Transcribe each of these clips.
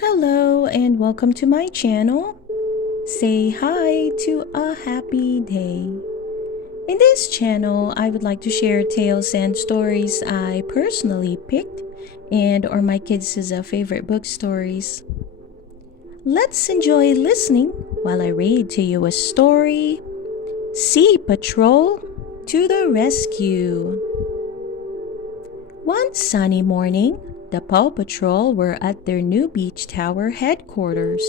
Hello and welcome to my channel. Say hi to a happy day. In this channel, I would like to share tales and stories I personally picked and or my kids' favorite book stories. Let's enjoy listening while I read to you a story. Sea Patrol to the Rescue. One sunny morning, the PAW Patrol were at their new beach tower headquarters.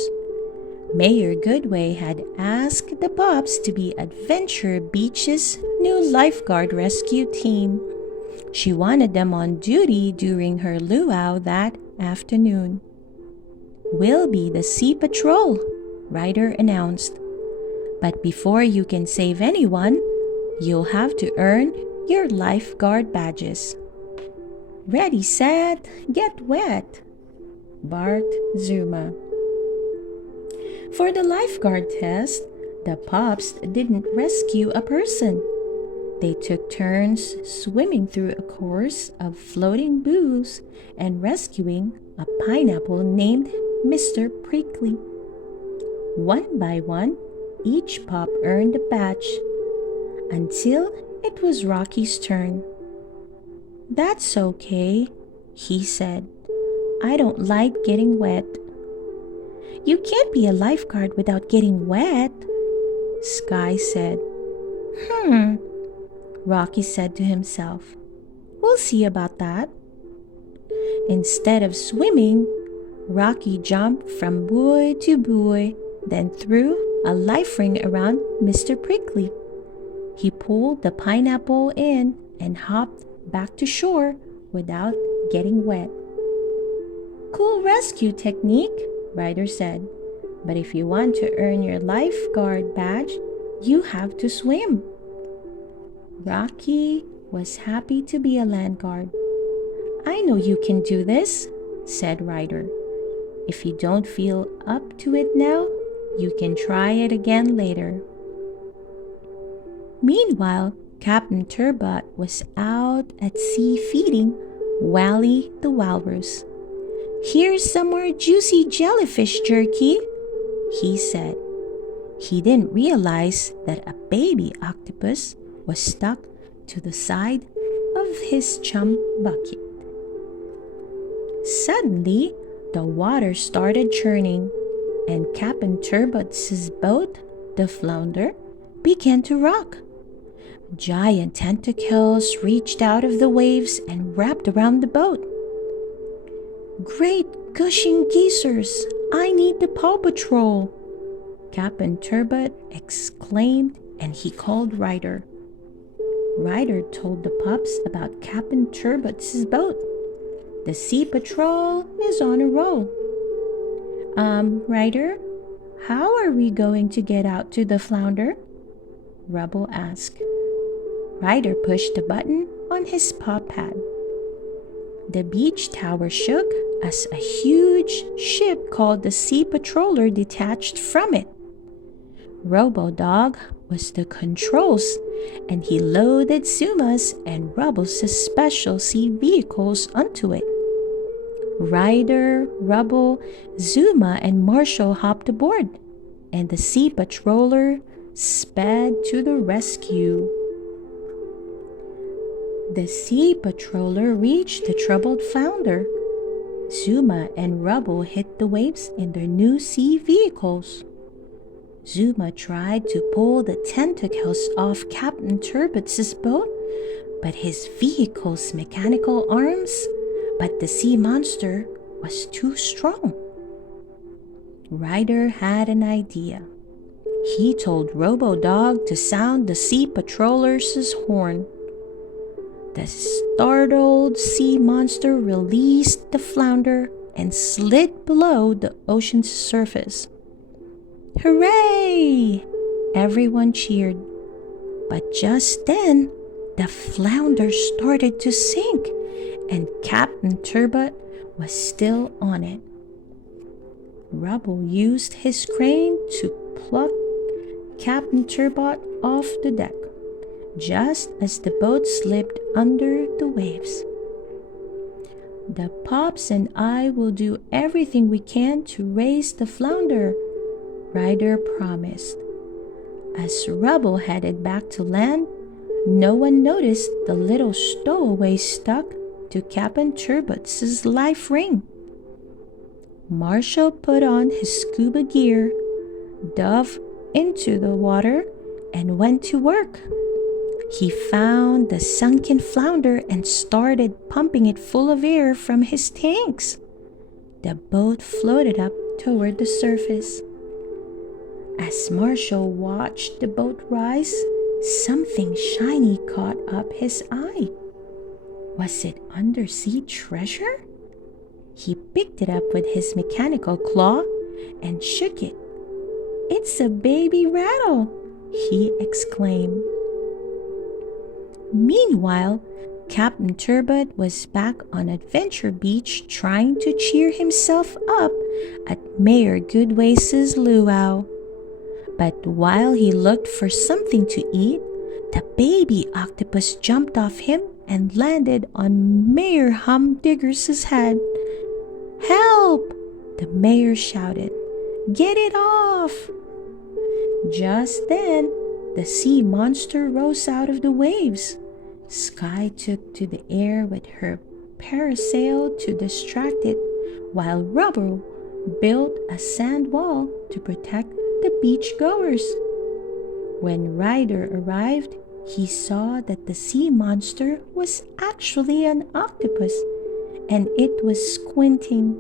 Mayor Goodway had asked the pups to be Adventure Beach's new lifeguard rescue team. She wanted them on duty during her luau that afternoon. "We'll be the Sea Patrol," Ryder announced. "But before you can save anyone, you'll have to earn your lifeguard badges." "Ready, set, get wet," barked Zuma. For the lifeguard test, the pups didn't rescue a person. They took turns swimming through a course of floating booths and rescuing a pineapple named Mr. Prickly. One by one, each pup earned a badge until it was Rocky's turn. "That's okay," he said. "I don't like getting wet." "You can't be a lifeguard without getting wet," Skye said. Rocky said to himself. "We'll see about that." Instead of swimming, Rocky jumped from buoy to buoy, then threw a life ring around Mr. Prickly. He pulled the pineapple in and hopped back to shore without getting wet. "Cool rescue technique," Ryder said. "But if you want to earn your lifeguard badge, you have to swim." Rocky was happy to be a landguard. "I know you can do this," said Ryder. "If you don't feel up to it now, you can try it again later." Meanwhile, Captain Turbot was out at sea feeding Wally the walrus. "Here's some more juicy jellyfish jerky," he said. He didn't realize that a baby octopus was stuck to the side of his chum bucket. Suddenly, the water started churning, and Captain Turbot's boat, the Flounder, began to rock. Giant tentacles reached out of the waves and wrapped around the boat. "Great gushing geysers! I need the PAW Patrol!" Captain Turbot exclaimed, and he called Ryder. Ryder told the pups about Captain Turbot's boat. "The Sea Patrol is on a roll." Ryder, how are we going to get out to the Flounder?" Rubble asked. Ryder pushed a button on his paw pad. The beach tower shook as a huge ship called the Sea Patroller detached from it. Robo-Dog was the controls, and he loaded Zuma's and Rubble's special sea vehicles onto it. Ryder, Rubble, Zuma, and Marshall hopped aboard, and the Sea Patroller sped to the rescue. The Sea Patroller reached the troubled Flounder. Zuma and Rubble hit the waves in their new sea vehicles. Zuma tried to pull the tentacles off Captain Turbot's boat, but his vehicle's mechanical arms, but the sea monster was too strong. Ryder had an idea. He told Robo-Dog to sound the Sea Patroller's horn. The startled sea monster released the Flounder and slid below the ocean's surface. "Hooray!" Everyone cheered. But just then, the Flounder started to sink, and Captain Turbot was still on it. Rubble used his crane to pluck Captain Turbot off the deck, just as the boat slipped under the waves. The pups and I will do everything we can to raise the flounder, Ryder promised. As Rubble headed back to land, no one noticed the little stowaway stuck to Captain Turbots' life ring. Marshall put on his scuba gear, dove into the water, and went to work. He found the sunken flounder and started pumping it full of air from his tanks. The boat floated up toward the surface. As Marshall watched the boat rise, something shiny caught up his eye. Was it undersea treasure? He picked it up with his mechanical claw and shook it. "It's a baby rattle!" he exclaimed. Meanwhile, Captain Turbot was back on Adventure Beach trying to cheer himself up at Mayor Goodways' luau. But while he looked for something to eat, the baby octopus jumped off him and landed on Mayor Humdinger's head. "Help!" the mayor shouted. "Get it off!" Just then, the sea monster rose out of the waves. Skye took to the air with her parasail to distract it, while Rubble built a sand wall to protect the beachgoers. When Ryder arrived, he saw that the sea monster was actually an octopus, and it was squinting.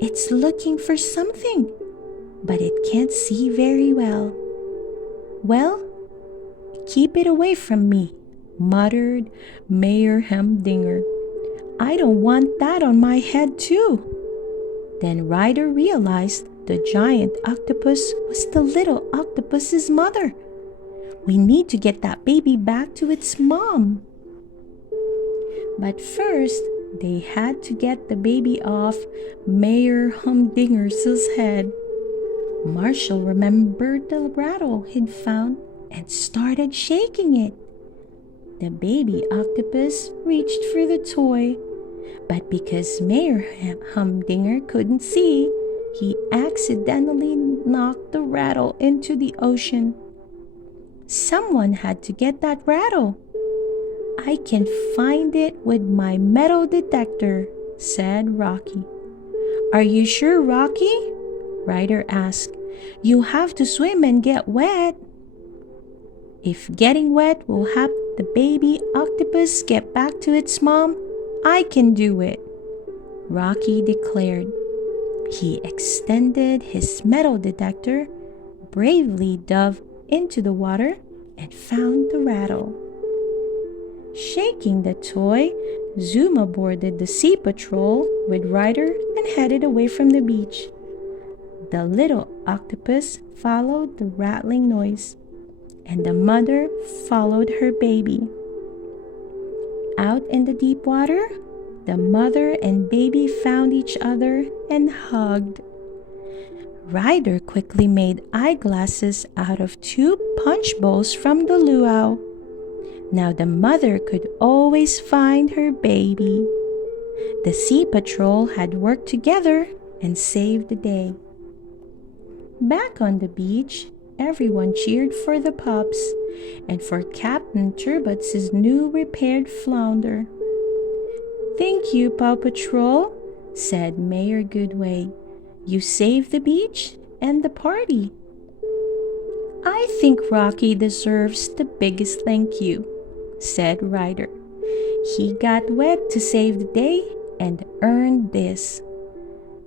It's looking for something, but it can't see very well. "Well, keep it away from me," muttered Mayor Humdinger. "I don't want that on my head too." Then Ryder realized the giant octopus was the little octopus's mother. "We need to get that baby back to its mom." But first, they had to get the baby off Mayor Humdinger's head. Marshall remembered the rattle he'd found and started shaking it. The baby octopus reached for the toy, but because Mayor Humdinger couldn't see, he accidentally knocked the rattle into the ocean. "Someone had to get that rattle." "I can find it with my metal detector," said Rocky. "Are you sure, Rocky?" Ryder asked. "You have to swim and get wet." "If getting wet will help the baby octopus get back to its mom, I can do it," Rocky declared. He extended his metal detector, bravely dove into the water, and found the rattle. Shaking the toy, Zuma boarded the Sea Patrol with Ryder and headed away from the beach. The little octopus followed the rattling noise, and the mother followed her baby. Out in the deep water, the mother and baby found each other and hugged. Ryder quickly made eyeglasses out of 2 punch bowls from the luau. Now the mother could always find her baby. The Sea Patrol had worked together and saved the day. Back on the beach, everyone cheered for the pups and for Captain Turbots' new repaired flounder. "Thank you, PAW Patrol," said Mayor Goodway. "You saved the beach and the party." "I think Rocky deserves the biggest thank you," said Ryder. "He got wet to save the day and earned this."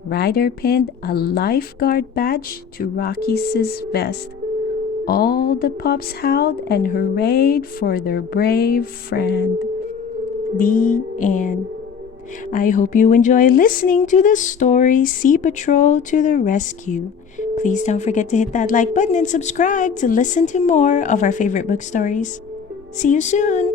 Ryder pinned a lifeguard badge to Rocky's vest. All the pups howled and hurrahed for their brave friend. The end. I hope you enjoy listening to the story Sea Patrol to the Rescue. Please don't forget to hit that like button and subscribe to listen to more of our favorite book stories. See you soon!